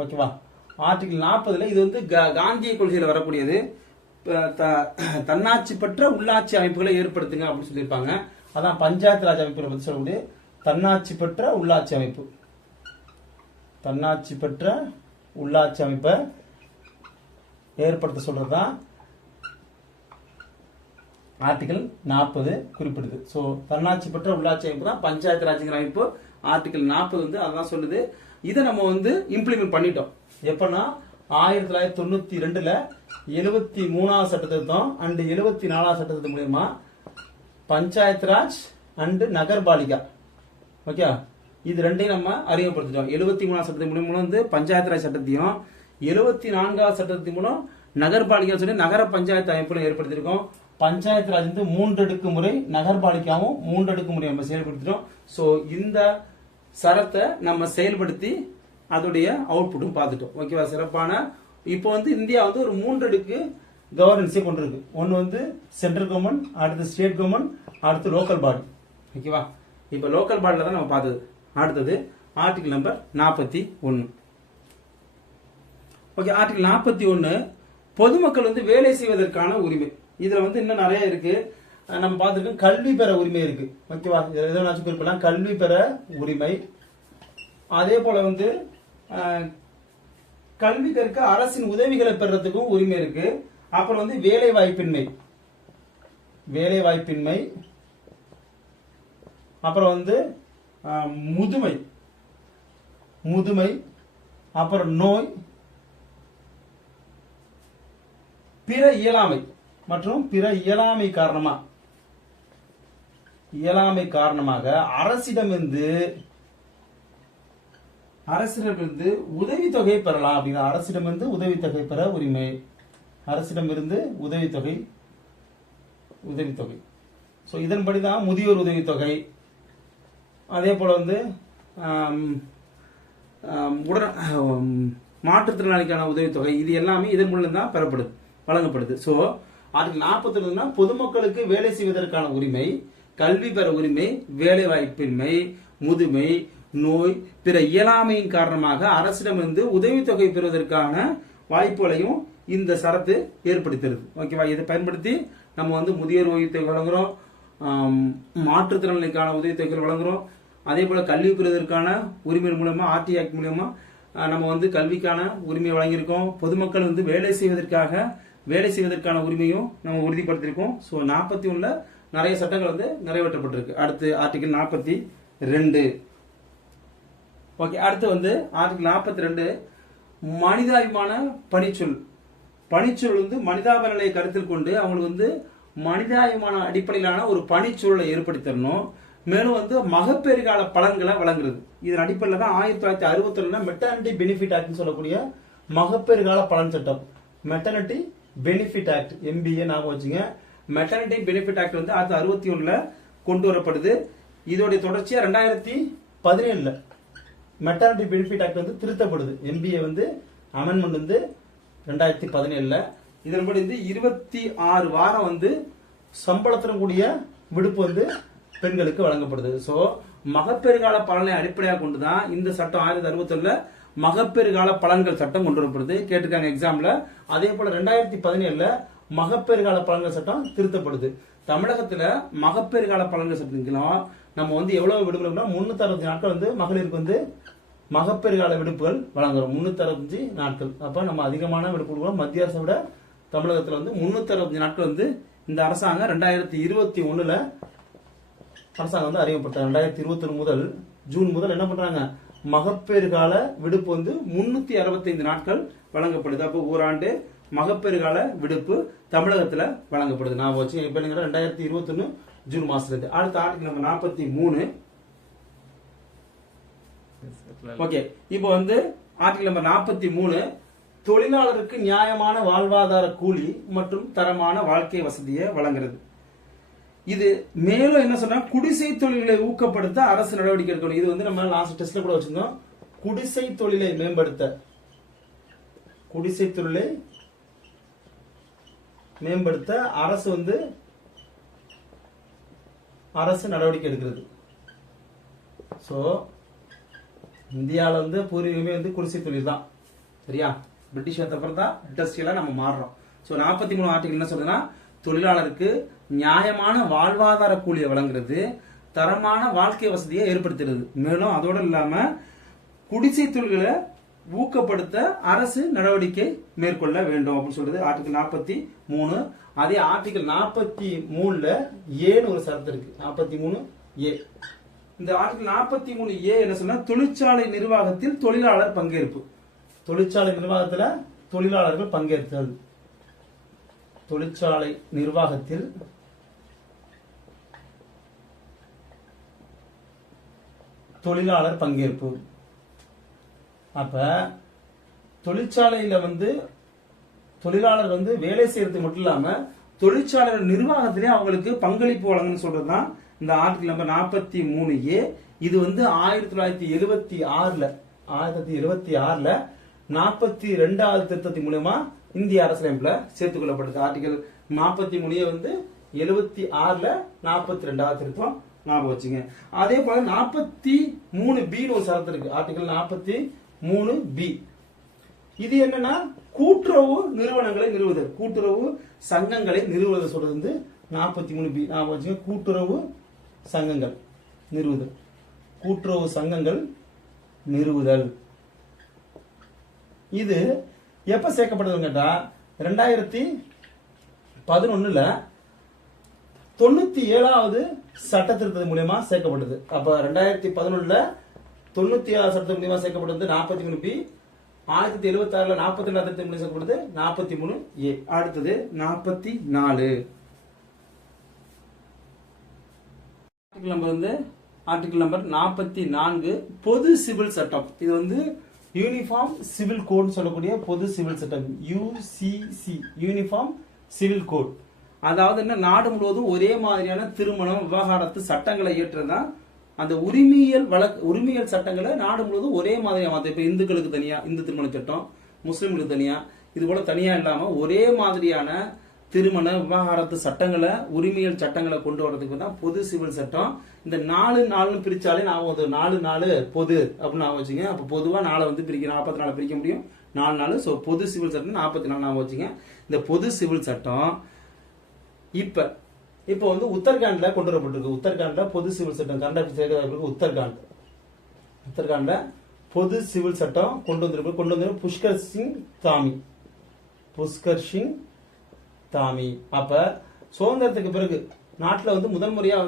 ஓகேவா, ஆர்டிகல் 40ல இது வந்து காந்திய கொள்கையில் வரக்கூடியது. தன்னாட்சி பெற்ற உள்ளாட்சி அமைப்புகளை ஏற்படுத்துங்க அப்படின்னு சொல்லியிருப்பாங்க. அதான் பஞ்சாயத்து ராஜ் அமைப்புகளை பற்றி சொல்லக்கூடிய தன்னாட்சி பெற்ற உள்ளாட்சி அமைப்பு. தன்னாட்சி பெற்ற உள்ளாட்சி அமைப்பை ஏற்படுத்த சொல்றதுதான் ஆர்டிகல் 40 குறிப்பிடுது. ஸோ தன்னாட்சி பெற்ற உள்ளாட்சி அமைப்பு தான் பஞ்சாயத்து ராஜ்ங்கிற அமைப்பு. ஆர்டிகல் 40 வந்து அதான் சொல்லுது. இதை நம்ம வந்து இம்ப்ளிமெண்ட் பண்ணிட்டோம். எப்பன்னா 1992ல 73வது சட்ட திருத்தம் அண்ட் 74வது சட்ட திருத்தம் மூலமா பஞ்சாயத்து ராஜ் அண்ட் நகர்பாலிகா, ஓகே, இது ரெண்டையும் நம்ம அறிமுகப்படுத்திட்டோம். 73ஆம் சட்டத்தின் மூலம் வந்து பஞ்சாயத்து ராஜ் சட்டத்தையும் 74வது சட்டத்தின் மூலம் நகர்பாலிகா சொல்லி நகர பஞ்சாயத்து அமைப்புல ஏற்படுத்தியிருக்கோம். பஞ்சாயத்து ராஜ் வந்து 3 அடுக்கு முறை, நகர்பாலிகாவும் 3 அடுக்கு முறை நம்ம செயல்படுத்திட்டோம். சோ இந்த சரத்தை நம்ம செயல்படுத்தி அதோடைய அவுட்புட்டும் பார்த்துட்டோம். ஓகேவா? சிறப்பான. இப்போ வந்து இந்தியா வந்து ஒரு 3 அடுக்கு கவர்னன்ஸை கொண்டிருக்கு. ஒன்னு வந்து சென்ட்ரல் கவர்மெண்ட், அடுத்து ஸ்டேட் கவர்மெண்ட், அடுத்து லோக்கல் பாடி. ஓகேவா? இப்போ லோக்கல் பாடில தான் நம்ம பார்த்தது. அடுத்தது ஆர்டிகல் நம்பர் 41. ஓகே, ஆர்டிகல் 41 பொதுமக்கள் வந்து வேலை செய்வதற்கான உரிமை. இதுல வந்து இன்னும் நிறைய இருக்கு. நம்ம பார்த்துருக்கோம். கல்வி பெற உரிமை இருக்கு. ஓகேவா? எதனாச்சும் குறிப்பிடலாம். கல்வி பெற உரிமை. அதே போல வந்து கல்வி கற்க அரசின் உதவிகளை பெறறதுக்கும் உரிமை இருக்கு. அப்புறம் வந்து வேலை வாய்ப்பின்மை, அப்புறம் வந்து முதுமை, அப்புறம் நோய், பிற இயலாமை மற்றும் பிற இயலாமை காரணமாக அரசிடமிருந்து உதவித்தொகை பெறலாம். அப்படிங்கிற அரசிடமிருந்து உதவித்தொகை பெற உரிமை. அரசிடமிருந்து உதவித்தொகை. சோ இதன்படிதான் முதியோர் உதவித்தொகை, அதே போல வந்து மாற்றுத்திறனாளிக்கான உதவித்தொகை, இது எல்லாமே இதன் மூலம் தான் வழங்கப்படுது. சோ ஆர்டிகல் 42 பொதுமக்களுக்கு வேலை செய்வதற்கான உரிமை, கல்வி பெற உரிமை, வேலை வாய்ப்பின்மை, முதுமை, நோய், பிற இயலாமையின் காரணமாக அரசிடமிருந்து உதவித்தொகை பெறுவதற்கான வாய்ப்புகளையும் இந்த சரத்து ஏற்படுத்துறது. ஓகேவா? இதை பயன்படுத்தி நம்ம வந்து முதியோர் உதவித்தொகை வழங்குறோம், மாற்றுத்திறனாளிக்கான உதவித்தொகை வழங்குறோம். அதே போல கல்வி பெறுவதற்கான உரிமை மூலமா ஆர்டி ஆக்ட் மூலமா நம்ம வந்து கல்விக்கான உரிமை வழங்கியிருக்கோம். பொதுமக்கள் வந்து வேலை செய்வதற்கான உரிமையும் நம்ம உறுதிப்படுத்தியிருக்கோம். ஸோ 41ல நிறைய சட்டங்கள் வந்து நிறைவேற்றப்பட்டிருக்கு. அடுத்து ஆர்டிகல் 42. ஓகே, அடுத்து வந்து ஆர்டிகல் 42 மனிதாபிமான பணிச்சூழல் வந்து மனிதாபிமான நிலையை கருத்தில் கொண்டு அவங்களுக்கு வந்து மனிதாபிமான அடிப்படையிலான ஒரு பணிச்சூழலை ஏற்படுத்தி தரணும். மேலும் வந்து மகப்பேறு கால பலன்களை வழங்குறது. இதன் அடிப்படையில் தான் 1961 மெட்டர்னிட்டி பெனிஃபிட் ஆக்ட் சொல்லக்கூடிய மகப்பேறு கால பலன் சட்டம், மெட்டர்னிட்டி பெனிஃபிட் ஆக்ட், MBA ஞாபகம் வச்சுங்க. மெட்டர்னிட்டி பெனிஃபிட் ஆக்ட் வந்து 1961 கொண்டு வரப்படுது. இதோடைய தொடர்ச்சியா 2017 மெட்டர்னிட்டி பெனிஃபிட் ஆக்ட் வந்து திருத்தப்படுது. MBA வந்து அமெண்ட்மெண்ட் வந்து 2017. இதன்படி வந்து 26 வாரம் வந்து சம்பளத்துடன் கூடிய விடுப்பு வந்து பெண்களுக்கு வழங்கப்படுது. சோ மகப்பேறு கால பலனை அடிப்படையாக கொண்டுதான் இந்த சட்டம் 1961 மகப்பேறு கால பலன்கள் சட்டம் கொண்டு வரப்படுது. கேட்டிருக்காங்க எக்ஸாம்ல. அதே போல 2017 மகப்பேறு கால பலன்கள் சட்டம் திருத்தப்படுது. தமிழகத்துல மகப்பேறு கால பலன்கள் சட்டத்தின் நம்ம வந்து எவ்வளவு விடுமுறைனா 365 நாட்கள் வந்து மகளிருக்கு வந்து மகப்பேறு கால விடுப்புகள் வழங்குறோம். 365 நாட்கள். அப்ப நம்ம அதிகமான விடுப்பு கொடுக்கிறோம். மத்திய அரசை விட தமிழகத்துல வந்து 365 நாட்கள் வந்து இந்த அரசாங்கம் 2021 அரசாங்கம் வந்து அறிமுகப்படுத்தாங்க. 2021 முதல் ஜூன் முதல் என்ன பண்றாங்க, மகப்பேறு கால விடுப்பு வந்து 365 நாட்கள் வழங்கப்படுது. அப்போ ஓராண்டு மகப்பேறு கால விடுப்பு தமிழகத்துல வழங்கப்படுது. நான் வச்சு இப்ப 2021 ஜூன் மாசத்துல. அடுத்த ஆர்டிகல் நம்பர் 43. ஓகே, இப்போ வந்து ஆர்டிகல் நம்பர் 43 தொழிலாளருக்கு நியாயமான வாழ்வாதார கூலி மற்றும் தரமான வாழ்க்கை வசதியை வழங்குறது. இது மேலும் என்ன சொன்னா, குடிசை தொழிலை ஊக்கப்படுத்த அரசு நடவடிக்கை எடுக்கணும். இது வந்து நம்ம லாஸ்ட் டெஸ்ட்ல கூட வச்சிருந்தோம். குடிசை தொழிலை மேம்படுத்த அரசு நடவடிக்கை எடுக்கிறது. சோ இந்தியாவில வந்து பூர்வீகமே வந்து குடிசை தொழில் தான். சரியா? பிரிட்டிஷ் அப்புறம் தான் இண்டஸ்ட்ரியலா நம்ம மாறுறோம். சோ 43 ஆர்டிகல் என்ன சொல்றதுன்னா, தொழிலாளருக்கு நியாயமான வாழ்வாதார கூலியை வழங்குறது, தரமான வாழ்க்கை வசதியை ஏற்படுத்துறது. மேலும் அதோட இல்லாம குடிசை தொழில்களை ஊக்கப்படுத்த அரசு நடவடிக்கை மேற்கொள்ள வேண்டும் அப்படின்னு சொல்றது ஆர்டிகல் 43. அதே ஆர்டிகல் 43ல ஏன்னு ஒரு சரத்து இருக்கு. 43A. இந்த ஆர்டிகல் 43A என்ன சொன்னா, தொழிற்சாலை நிர்வாகத்தில் தொழிலாளர் பங்கேற்பு. தொழிற்சாலை நிர்வாகத்துல தொழிலாளர்கள் பங்கேற்றல். தொழிற்சாலை நிர்வாகத்தில் தொழிலாளர் பங்கேற்பு. அப்ப தொழிற்சாலையில தொழிலாளர் வேலை செய்யறது மட்டும் இல்லாம தொழிற்சாலையோட நிர்வாகத்திலே அவங்களுக்கு பங்களிப்பு வழங்கணும்னு சொல்றதுதான் இந்த ஆர்டிகல் நம்பர் 43A. இது 1976ல 42வது திருத்தத்தின் மூலமா இந்திய அரசியலமைப்புல சேர்த்துக் கொள்ளப்பட்டது. ஆர்டிகல் 43 76ல 42வது திருத்தம் ஞாபகம் வச்சுங்க. அதே போல 43B ஒரு சரத்து இருக்கு. ஆர்டிகல் 43B இது என்னன்னா கூட்டுறவு நிறுவனங்களை நிறுவுதல், கூட்டுறவு சங்கங்களை நிறுவுதல் சொல்றது 43B ஞாபகம் வச்சுங்க. கூட்டுறவு சங்கங்கள் நிறுவுதல், கூட்டுறவு சங்கங்கள் நிறுவுதல். இது எப்ப சேர்க்கப்பட்டதுன்னு கேட்டா 2011ல 97வது சட்ட திருத்தத்தின் மூலமா சேர்க்கப்பட்டது. அப்ப 2011ல 97 சட்டத்தின் மூலமா சேர்க்கப்பட்டது 43B. 1976ல 42 திருத்தத்தின் மூலம் சேர்க்கப்பட்டது 43A. அடுத்தது 44 ஆர்டிகல் நம்பர் 44 பொது சிவில் சட்டம். இது யூனிஃபார்ம் சிவில் கோட் சொல்லக்கூடிய பொது சிவில் சட்டம், UCC யூனிஃபார்ம் சிவில் கோட். அதாவது என்ன, நாடு முழுவதும் ஒரே மாதிரியான திருமணம் விவாகரத்து சட்டங்களை இயற்றுதான் அந்த உரிமையல் சட்டங்களை நாடு முழுவதும் ஒரே மாதிரியா மாத்த. இப்ப இந்துக்களுக்கு தனியா இந்து திருமண சட்டம், முஸ்லிம்களுக்கு தனியா, இது போல தனியா இல்லாம ஒரே மாதிரியான திருமண விவாகரத்து சட்டங்களை உரிமையல் சட்டங்களை கொண்டு வரதுக்கு தான் பொது சிவில் சட்டம். இந்த 4 பிரிச்சாலே நான் 4 பொது அப்படின்னு நான் வச்சுங்க. அப்ப பொதுவா 4 பிரிக்க 44 பிரிக்க முடியும் 4. சோ பொது சிவில் சட்டம் 44 நான் வச்சுங்க. இந்த பொது சிவில் சட்டம் இப்ப உத்தரகாண்ட்ல கொண்டு வரப்பட்டிருக்கு. உத்தரகாண்ட்ல பொது சிவில் சட்டம் கர்நாடக உத்தரகாண்ட்ல பொது சிவில் சட்டம் கொண்டு வந்து புஷ்கர் சிங் தாமி. அப்ப சுதந்திரத்துக்கு பிறகு நாட்டுல முதல் முறையா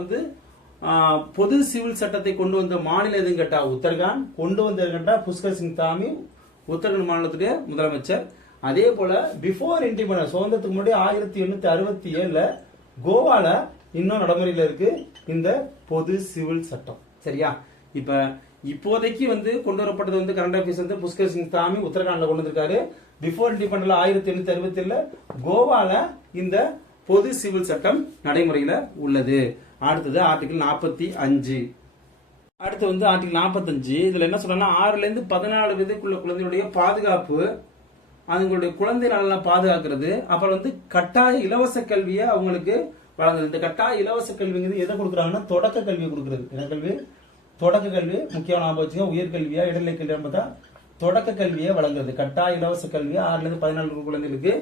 பொது சிவில் சட்டத்தை கொண்டு வந்த மாநிலம் எதுன்னு கேட்டா உத்தரகாண்ட், கொண்டு வந்த கேட்டா புஷ்கர் சிங் தாமி உத்தரகாண்ட் மாநிலத்துடைய முதலமைச்சர். அதே போல பிஃபோர் இண்டிபெண்டன்ஸ் சுதந்திரத்துக்கு முன்னாடி 1867ல கோவால இன்னும் நடைமுறையில இருக்கு இந்த பொது சிவில் சட்டம். சரியா? இப்போதைக்கு கொண்டு வரப்பட்டது கரண்ட் ஆபீஸ் புஷ்கர் சிங் தாமி உத்தரகாண்ட்ல கொண்டு வந்திருக்காரு. பிஃபோர் இண்டிபெண்டன்ஸ்ல 1867ல கோவால இந்த பொது சிவில் சட்டம் நடைமுறையில உள்ளது. அடுத்தது ஆர்டிகல் 45. அடுத்து ஆர்டிகல் 45 இதுல என்ன சொல்றாங்கன்னா 6ல இருந்து 14 வயதுக்குள்ள குழந்தைகளுடைய பாதுகாப்பு, அவங்களுடைய குழந்தை நலனை பாதுகாக்கிறது, அப்புறம் கட்டாய இலவச கல்வியை அவங்களுக்கு வழங்குது. இந்த கட்டாய இலவச கல்விங்கிறது எதை கொடுக்குறாங்கன்னா தொடக்க கல்வியை கொடுக்கிறது. என்ன கல்வி? தொடக்க கல்வி. முக்கியமான ஞாபகம் வச்சுங்க. உயர்கல்வியா இடைநிலை கல்வியா பார்த்தா தொடக்க கல்வியை வழங்குறது. கட்டாய இலவச கல்வியை 6ல இருந்து 14 குழந்தைகளுக்கு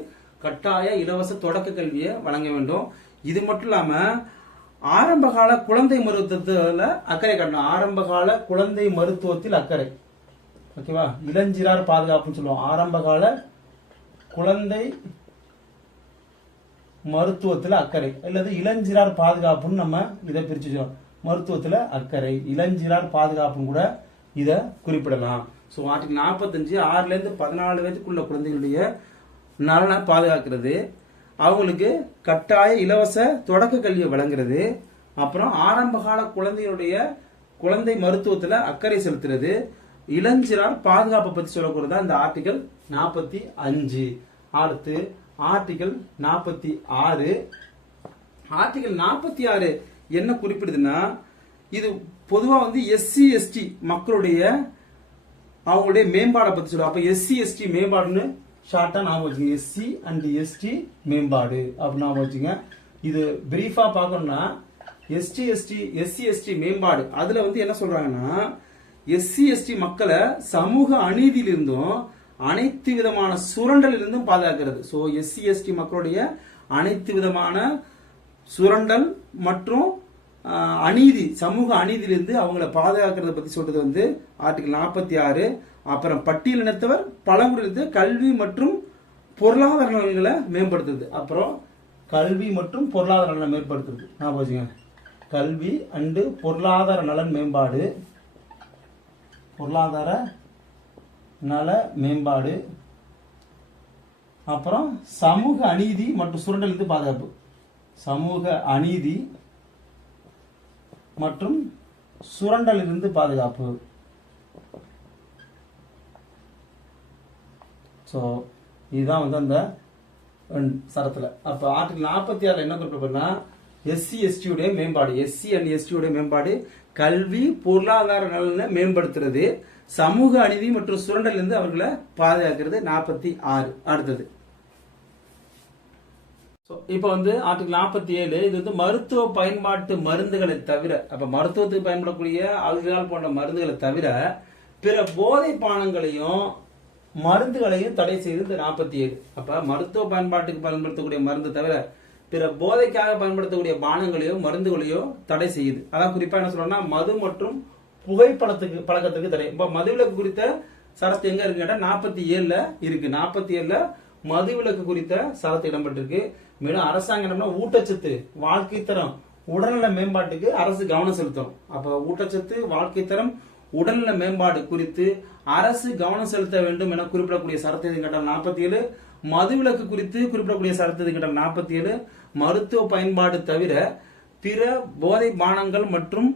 கட்டாய இலவச தொடக்க கல்வியை வழங்க வேண்டும். இது மட்டும் இல்லாம ஆரம்பகால குழந்தை மருத்துவத்துல அக்கறை காட்டணும். ஆரம்பகால குழந்தை மருத்துவத்தில் அக்கறை. ஓகேவா? இளஞ்சிறார் பாதுகாப்புன்னு சொல்லுவோம். ஆரம்பகால குழந்தை மருத்துவத்துல அக்கறை அல்லது இளஞ்சிறார் பாதுகாப்புன்னு நம்ம இதை பிரிச்சு மருத்துவத்துல அக்கறை, இளஞ்சிறார் பாதுகாப்புன்னு கூட இத குறிப்பிடலாம். சோ ஆர்டிகல் 45 6ல இருந்து 14 வயதுக்குள்ள குழந்தைகளுடைய நலனை பாதுகாக்கிறது, அவங்களுக்கு கட்டாய இலவச தொடக்க கல்வியை வழங்குறது, அப்புறம் ஆரம்பகால குழந்தை மருத்துவத்துல அக்கறை செலுத்துறது, இளஞ்சிறார் பாதுகாப்பை பத்தி சொல்லக்கூடாது இந்த ஆர்டிகல் 45. அடுத்து ஆர்டிகல் 46. ஆர்டிகல் 46 என்ன குறிப்பிடுதுன்னா இது பொதுவா SC ST மக்களுடைய அவங்களுடைய மேம்பாடை பத்தி சொல்லுவோம். அப்ப SC ST மேம்பாடுன்னு ஷார்ட்டா ஞாபகம் வச்சுங்க. SC and ST மேம்பாடு அப்படின்னு ஞாபகம் வச்சுங்க. இது பிரீஃபா பார்க்கணும்னா SC ST மேம்பாடு அதுல என்ன சொல்றாங்கன்னா SC ST மக்களை சமூக அநீதியிலிருந்தும் அனைத்து விதமான சுரண்டலிலிருந்தும் பாதுகாக்கிறது. சோ SC ST மக்களுடைய அனைத்து விதமான சுரண்டல் மற்றும் அநீதி, சமூக அநீதியிலிருந்து அவங்களை பாதுகாக்கிறத பத்தி சொல்றது ஆர்டிகல் 46. அப்புறம் பட்டியலினத்தவர் பழங்குடியிலிருந்து கல்வி மற்றும் பொருளாதார நலன்களை மேம்படுத்துறது. அப்புறம் கல்வி மற்றும் பொருளாதார நலன் மேம்படுத்துறது. ஞாபகம் வச்சுங்க. கல்வி அண்டு பொருளாதார நலன் மேம்பாடு, பொருளாதார நல மேம்பாடு, அப்புறம் சமூக அநீதி மற்றும் சுரண்டலிருந்து பாதுகாப்பு. சமூக அநீதி மற்றும் சுரண்டலிலிருந்து பாதுகாப்பு. ஸோ இதுதான் வந்து அந்த சரத்துல. அப்ப ஆர்டிகல் 46 என்ன குறிப்பிடப்படுனா எஸ்சி எஸ்டியுடைய மேம்பாடு, எஸ்சி அண்ட் எஸ்டியுடைய மேம்பாடு, கல்வி பொருளாதார நலனை மேம்படுத்துறது, சமூக அநீதி மற்றும் சுரண்டல் இருந்து அவர்களை பாதுகாக்கிறது. 46 அடுத்தது. இப்ப வந்து ஆர்டிகல் 47 இது வந்து மருத்துவ பயன்பாட்டு மருந்துகளை தவிர, அப்ப மருத்துவத்துக்கு பயன்படக்கூடிய ஆல்கஹால் போன்ற மருந்துகளை தவிர பிற போதை பானங்களையும் மருந்துகளையும் தடை செய்து 47. அப்ப மருத்துவ பயன்பாட்டுக்கு பயன்படுத்தக்கூடிய மருந்து தவிர பிற போதைக்காக பயன்படுத்தக்கூடிய பானங்களையோ மருந்துகளையோ தடை செய்யுது. அதான் குறிப்பா என்ன சொல்றோம்னா மது மற்றும் பழக்கத்துக்கு தடை. இப்ப மதுவிலக்கு குறித்த சரத்து எங்க இருக்கு கேட்டா 47ல இருக்கு. 47ல மதுவிலக்கு குறித்த சரத்து இடம்பெற்றிருக்கு. மேலும் அரசாங்கம் என்னன்னா ஊட்டச்சத்து, வாழ்க்கை தரம், உடல்நல மேம்பாட்டுக்கு அரசு கவனம் செலுத்தும். அப்ப ஊட்டச்சத்து, வாழ்க்கை தரம், உடல்நல மேம்பாடு குறித்து அரசு கவனம் செலுத்த வேண்டும் என குறிப்பிடக்கூடிய சரத்து எது கேட்டால் 47. மதுவிலக்கு குறித்து குறிப்பிடக்கூடிய சரத்து எது கேட்டால் 47. மருத்துவ பயன்பாடு தவிர பிற போதை பானங்கள் மற்றும்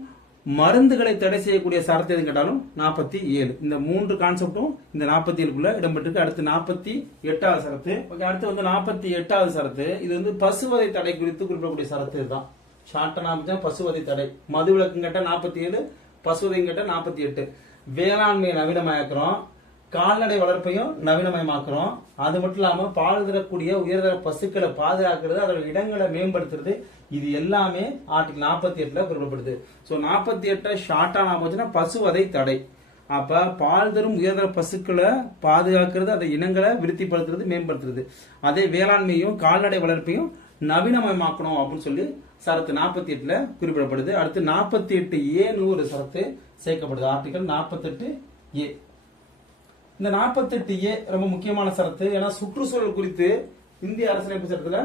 மருந்துகளை தடை செய்யக்கூடிய சரத்து எது கேட்டாலும் 47. இந்த 3 கான்செப்டும் இந்த 47க்குள்ள இடம்பெற்றிருக்கு. அடுத்து 48வது சரத்து. அடுத்து வந்து 48வது சரத்து. இது வந்து பசுவதை தடை குறித்து குறிப்பிடக்கூடிய சரத்து இதுதான். ஷார்ட்டா பசுவதை தடை. மதுவிலக்கு கேட்டா 47, பசுவதை கேட்டா 48. வேளாண்மையை நவீனமயக்கிறோம், கால்நடை வளர்ப்பையும் நவீனமயமாக்குறோம். அது மட்டும் இல்லாம பால் தரக்கூடிய உயர்தர பசுக்களை பாதுகாக்கிறது, அதோட இடங்களை மேம்படுத்துறது, இது எல்லாமே ஆர்டிகல் 48ல குறிப்பிடப்படுது. ஸோ 48 ஷார்ட்டா நான் போச்சுன்னா பசுவதை தடை. அப்ப பால் தரும் உயர்தர பசுக்களை பாதுகாக்கிறது, அதை இனங்களை விருத்திப்படுத்துறது, மேம்படுத்துறது. அதே வேளாண்மையும் கால்நடை வளர்ப்பையும் நவீனமயமாக்கணும் அப்படின்னு சொல்லி சரத்து 48ல குறிப்பிடப்படுது. அடுத்து 48A ஒரு சரத்து சேர்க்கப்படுது. Article 48A. இந்த 48A ரொம்ப முக்கியமான சரத்து. ஏன்னா சுற்றுச்சூழல் குறித்து இந்திய அரசியலமைப்பு சட்டத்துல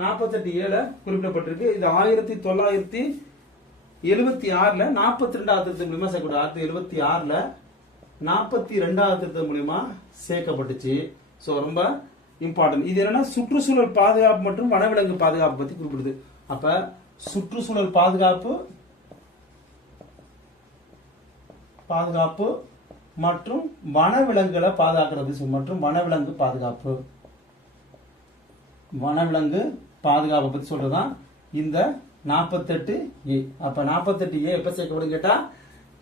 48Aல குறிப்பிடப்பட்டிருக்கு. இது 1976ல 42வது திருத்தம் மூலமா சேர்க்கப்படுது. 1976ல 42வது திருத்தம் மூலமா சேர்க்கப்பட்டுச்சு. சோ ரொம்ப இம்பார்ட்டன்ட். இது என்னன்னா சுற்றுச்சூழல் பாதுகாப்பு மற்றும் வனவிலங்கு பாதுகாப்பு பத்தி குறிப்பிடுது. அப்ப சுற்றுச்சூழல் பாதுகாப்பு மற்றும் வனவிலங்குகளை பாதுகாக்கிறது மற்றும் வனவிலங்கு பாதுகாப்பு பத்தி சொல்றதுதான் இந்த 48A. அப்ப 48A எப்ப சேர்க்கப்படும் கேட்டா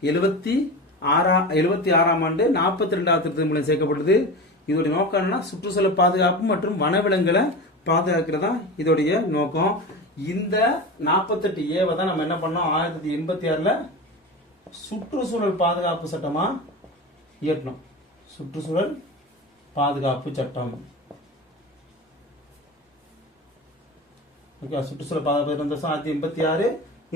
76ஆம் ஆண்டு 42வது திருத்தம் மூலம் சேர்க்கப்பட்டது. இதோட நோக்கம் என்னன்னா சுற்றுச்சூழல் பாதுகாப்பு மற்றும் வனவிலங்குகளை பாதுகாக்கிறதா இதோடைய நோக்கம். இந்த 48A தான் நம்ம என்ன பண்ணோம் 1986ல சுற்றுச்சூழல் பாதுகாப்பு சட்டமா இயற்றணும். சுற்றுச்சூழல் பாதுகாப்பு சட்டம். சுற்றுச்சூழல் பாதுகாப்பு 1986.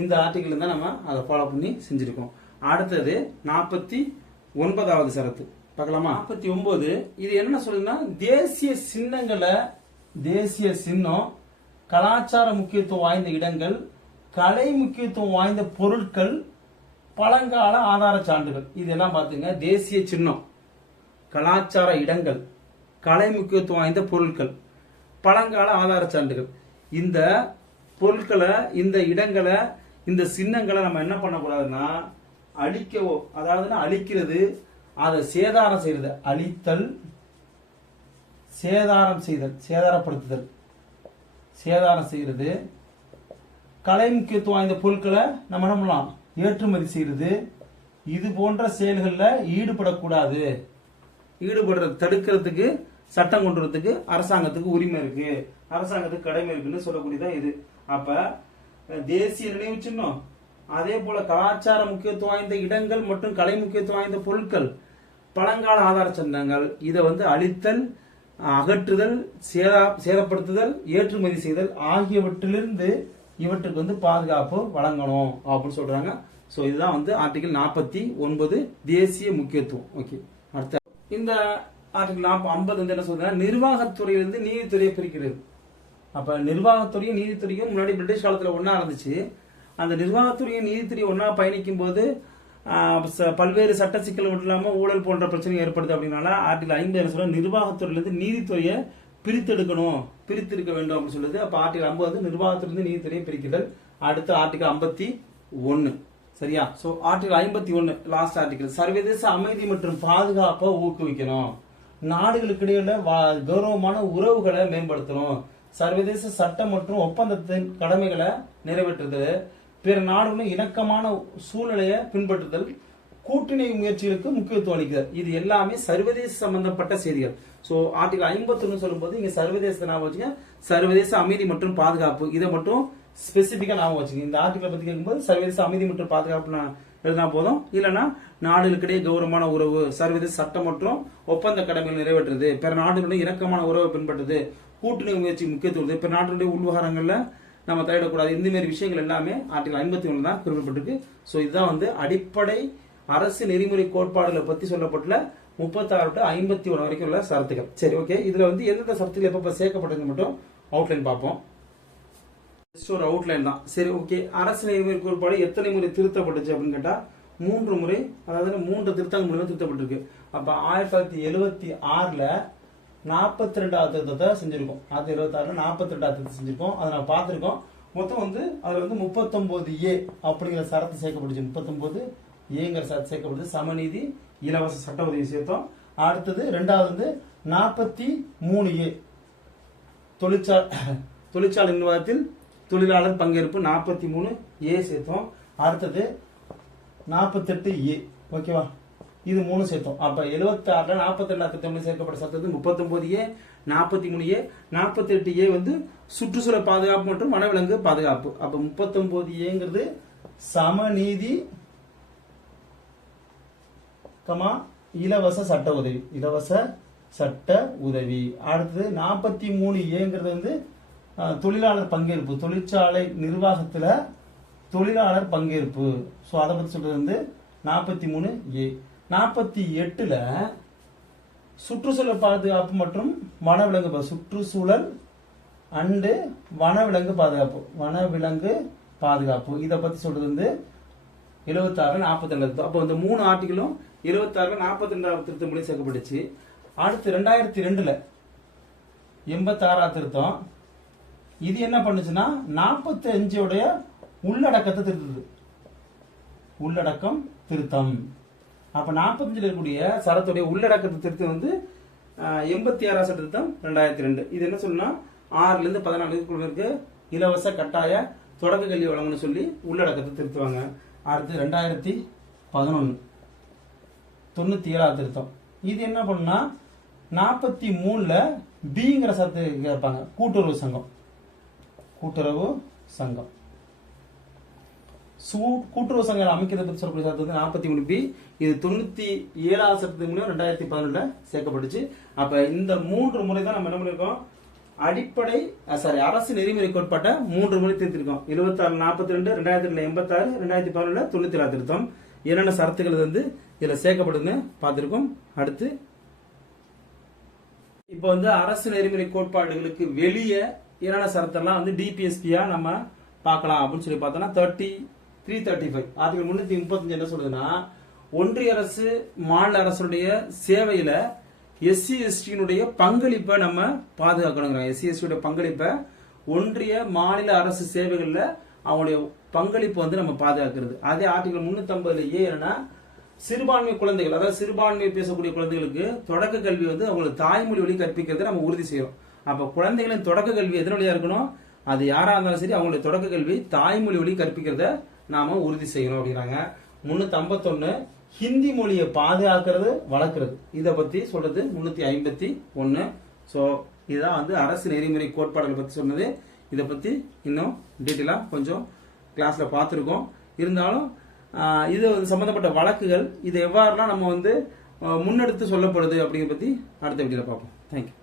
இந்த ஆர்டிகிள் தான் நம்ம அதை ஃபாலோ பண்ணி செஞ்சிருக்கோம். அடுத்தது 49வது சரத்து பார்க்கலாமா. 49 இது என்ன சொல்லுன்னா தேசிய சின்னம், கலாச்சார முக்கியத்துவம் வாய்ந்த இடங்கள், கலை முக்கியத்துவம் வாய்ந்த பொருட்கள், பழங்கால ஆதார சான்றுகள். இதெல்லாம் பாத்துங்க. தேசிய சின்னம், கலாச்சார இடங்கள், கலை முக்கியத்துவம் வாய்ந்த பொருட்கள், பழங்கால ஆதார சான்றுகள். இந்த பொருட்களை, இந்த இடங்களை, இந்த சின்னங்களை நம்ம என்ன பண்ணக்கூடாதுன்னா அழிக்கவோ, அதாவது அழிக்கிறது, அதை சேதாரம் செய்யறது, அழித்தல், சேதாரம் செய்தல், சேதாரப்படுத்துதல், சேதாரம் செய்யறது, கலை முக்கியத்துவம் வாய்ந்த பொருட்களை நம்ம என்ன பண்ணலாம் ஏற்றுமதி செய்யறது, இது போன்ற செயல்களில் ஈடுபடக்கூடாது. ஈடுபடுறது தடுக்கிறதுக்கு சட்டம் கொண்டு வரதுக்கு அரசாங்கத்துக்கு உரிமை இருக்கு, அரசாங்கத்துக்கு கடமை இருக்குன்னு சொல்லக்கூடியதான் இது. அப்ப தேசிய நினைவு சின்னம், அதே போல கலாச்சார முக்கியத்துவம் வாய்ந்த இடங்கள் மற்றும் கலை முக்கியத்துவம் வாய்ந்த பொருட்கள், பழங்கால ஆதார சட்டங்கள், இதை வந்து அழித்தல், அகற்றுதல், சேதப்படுத்துதல், ஏற்றுமதி செய்தல் ஆகியவற்றிலிருந்து இவற்றுக்கு வந்து பாதுகாப்பு வழங்கணும் அப்படின்னு சொல்றாங்க. சோ இதுதான் வந்து ஆர்டிகல் 49 தேசிய முக்கியத்துவம். ஓகே, அடுத்த இந்த ஆர்டிகல் 50 வந்து என்ன சொல்றாங்க, நிர்வாகத்துறையிலிருந்து நீதித்துறையை பிரிக்கிறது. அப்ப நிர்வாகத்துறையும் நீதித்துறையும் முன்னாடி பிரிட்டிஷ் காலத்துல ஒன்னா இருந்துச்சு. அந்த நிர்வாகத்துறையும் நீதித்துறை ஒன்னா பயணிக்கும் போது பல்வேறு சட்ட சிக்கல் மட்டும் இல்லாம ஊழல் போன்ற பிரச்சனை ஏற்படுது. அப்படின்னால ஆர்டிகல் 50 என்ன சொல்ற, நிர்வாகத்துறையிலிருந்து நீதித்துறையை பிரித்திருக்க வேண்டும் அப்படின்னு சொல்லுது. அப்ப ஆர்டிகல் 50 வந்து நிர்வாகத்திலிருந்து நீதித்துறையை பிரிக்குதல். அடுத்து ஆர்டிகல் 51 சரியா? சோ ஆர்டிகல் 51 லாஸ்ட் ஆர்டிகல், சர்வதேச அமைதி மற்றும் பாதுகாப்பை ஊக்குவிக்கணும், நாடுகளுக்கு இடையில கௌரவமான உறவுகளை மேம்படுத்தணும், சர்வதேச சட்டம் மற்றும் ஒப்பந்தத்தின் கடமைகளை நிறைவேற்றுதல், பிற நாடுகளும் இணக்கமான சூழ்நிலையை பின்பற்றுதல், கூட்டணி முயற்சிகளுக்கு முக்கியத்துவம் அளிக்கிறது. இது எல்லாமே சர்வதேச சம்பந்தப்பட்ட செய்திகள். சோ ஆர்டிகல் 51 சொல்லும்போது இங்க சர்வதேச ஞாபகம் வச்சுங்க, சர்வதேச அமைதி மற்றும் பாதுகாப்பு இதை மட்டும் ஸ்பெசிபிக்கா ஞாபகம் வச்சுங்க. இந்த ஆர்டிகலை பத்தி கேட்கும்போது சர்வதேச அமைதி மற்றும் பாதுகாப்பு எழுதினா போதும். இல்லைன்னா நாடுகளுக்கிடையே கௌரவமான உறவு, சர்வதேச சட்டம் மற்றும் ஒப்பந்த கடமைகள் நிறைவேற்றுறது, பிற நாடுகளுடைய இணக்கமான உறவை பின்பற்றுறது, கூட்டணி முயற்சி முக்கியத்துவம், பிற நாடுகளுடைய உள்விவகாரங்கள்ல நம்ம தலையிடக்கூடாது, இந்த மாதிரி விஷயங்கள் எல்லாமே ஆர்டிகல் 51 தான் குறிப்பிட்டிருக்கு. சோ இதுதான் வந்து அடிப்படை அரசு நெறிமுறை கோட்பாடுகளை பத்தி சொல்லப்பட்டுள்ள 36 to 51 வரைக்கும் உள்ள சரத்துகள். சரி, ஓகே. இதுல வந்து எந்தெந்த சரத்துகள் எப்ப சேர்க்கப்பட்டது மட்டும் அவுட்லைன் பார்ப்போம். ஒரு அவுட்லைன் தான். சரி, ஓகே. அரசு நெறிமுறை கோட்பாடு எத்தனை முறை திருத்தப்பட்டுச்சு அப்படின்னு கேட்டா 3 முறை, அதாவது 3 திருத்தங்கள் மூலமா திருத்தப்பட்டிருக்கு. அப்ப 1976ல 42வது திருத்தத்தை செஞ்சிருக்கோம். 1976ல 42வது திருத்தம் செஞ்சிருக்கோம். அதை நான் பார்த்திருக்கோம். மொத்தம் வந்து அதுல வந்து 39A அப்படிங்கிற சரத்து சேர்க்கப்பட்டுச்சு. 39Aங்கிற சரத்து சேர்க்கப்பட்டு சமநீதி இலவச சட்ட உதவி சேர்த்தோம். அடுத்தது ரெண்டாவது வந்து 43A தொழிற்சாலை நிர்வாகத்தில் தொழிலாளர் பங்கேற்பு 43A சேர்த்தோம். அடுத்தது 48A, ஓகேவா? இது 3 சேர்த்தோம். அப்ப 76ல 42 திருத்தம் சேர்க்கப்பட்ட சட்டத்து 39A, 43A, 48A வந்து சுற்றுச்சூழல் பாதுகாப்பு மற்றும் வனவிலங்கு பாதுகாப்பு. அப்ப 39Aங்கிறது சமநீதி இலவச சட்ட உதவி, இலவச சட்ட உதவி. அடுத்தது 43Aங்கிறது வந்து தொழிலாளர் பங்கேற்பு, தொழிற்சாலை நிர்வாகத்துல தொழிலாளர் பங்கேற்பு. சோ அதை பத்தி சொல்றது வந்து 43A. 48ல சுற்றுச்சூழல் பாதுகாப்பு மற்றும் வனவிலங்கு, சுற்றுச்சூழல் அண்டு வனவிலங்கு பாதுகாப்பு, வனவிலங்கு பாதுகாப்பு இதை பத்தி சொல்றது வந்து 76, 42. அப்போ இந்த 3 ஆர்டிகளும் 76, 42 திருத்தம் மூலம் சேர்க்கப்பட்டுச்சு. அடுத்து 2002ல 86 திருத்தம். இது என்ன பண்ணுச்சுன்னா 45 உள்ளடக்கத்தை திருத்தது, உள்ளடக்கம் திருத்தம். அப்ப 45 இருக்கக்கூடிய சரத்துடைய உள்ளடக்கத்தை திருத்தம் வந்து 86 திருத்தம் 2002. இது என்ன சொன்னா 6ல இருந்து 14 இருக்கு இலவச கட்டாய தொடக்க கல்வி வழங்கணும்னு சொல்லி உள்ளடக்கத்தை திருத்துவாங்க. அடுத்து 2011 97 திருத்தம். இது என்ன பண்ணா 43ல பிங்கிற சரத்து கேட்பாங்க, கூட்டுறவு சங்கம், கூட்டுறவு சங்கம். கூட்டுறவு சங்கம் அமைக்கிறத பற்றி சொல்லக்கூடிய சரத்து வந்து 43B. இது 97 சட்டத்தின் மூலம் 2011ல சேர்க்கப்பட்டுச்சு. அப்ப இந்த 3 முறை தான் நம்ம என்ன பண்ணிருக்கோம், அடிப்படை அரசு நெறிமுறை கோட்பாட்டை 3 முறை திருத்திருக்கோம். 76, 42, 2002 86, 2011ல 97 திருத்தம். என்னென்ன சரத்துகள் வந்து இதுல சேர்க்கப்படுதுன்னு பார்த்திருக்கோம். அடுத்து இப்ப வந்து அரசு நெறிமுறை கோட்பாடுகளுக்கு வெளியே என்னென்ன சரத்தெல்லாம் வந்து டிபிஎஸ்பியா நம்ம பார்க்கலாம் அப்படின்னு சொல்லி பார்த்தோம்னா 335 ஆர்டிகல் 335 என்ன சொல்லுதுன்னா, ஒன்றிய அரசு மாநில அரசுடைய சேவையில எஸ்சி எஸ்டியினுடைய பங்களிப்பை நம்ம பாதுகாக்கணுங்கிறாங்க. எஸ்சி எஸ்டியுடைய பங்களிப்பை ஒன்றிய மாநில அரசு சேவைகள்ல அவங்களுடைய பங்களிப்பு வந்து நம்ம பாதுகாக்கிறது. அதே ஆர்டிகல் 350A என்னன்னா, சிறுபான்மை குழந்தைகள், அதாவது சிறுபான்மை பேசக்கூடிய குழந்தைகளுக்கு தொடக்க கல்வி வந்து அவங்களுக்கு தாய்மொழி வழி கற்பிக்கிறத நம்ம உறுதி செய்யறோம். அப்ப குழந்தைகளின் தொடக்க கல்வி எதன் வழியா இருக்கணும், அது யாரா இருந்தாலும் சரி அவங்களுடைய தொடக்க கல்வி தாய்மொழி வழி கற்பிக்கிறத நாம உறுதி செய்யணும் அப்படிங்கிறாங்க. 351 ஹிந்தி மொழியை பாதுகாக்கிறது வளர்க்கிறது, இதை பத்தி சொல்றது 351. சோ இதுதான் வந்து அரசு நெறிமுறை கோட்பாடுகளை பத்தி சொன்னது. இதை பத்தி இன்னும் டீட்டெயிலா கொஞ்சம் கிளாஸ்ல பார்த்துருக்கோம். இருந்தாலும் இது சம்பந்தப்பட்ட வழக்குகள் இது எவ்வாறுலாம் நம்ம வந்து முன்னெடுத்து சொல்லப்படுது அப்படிங்கிற பத்தி அடுத்த வீடியோல பார்ப்போம். Thank you.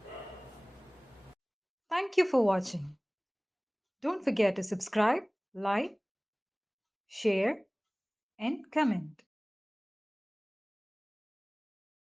Thank you for watching. Don't forget to subscribe, like, share and comment.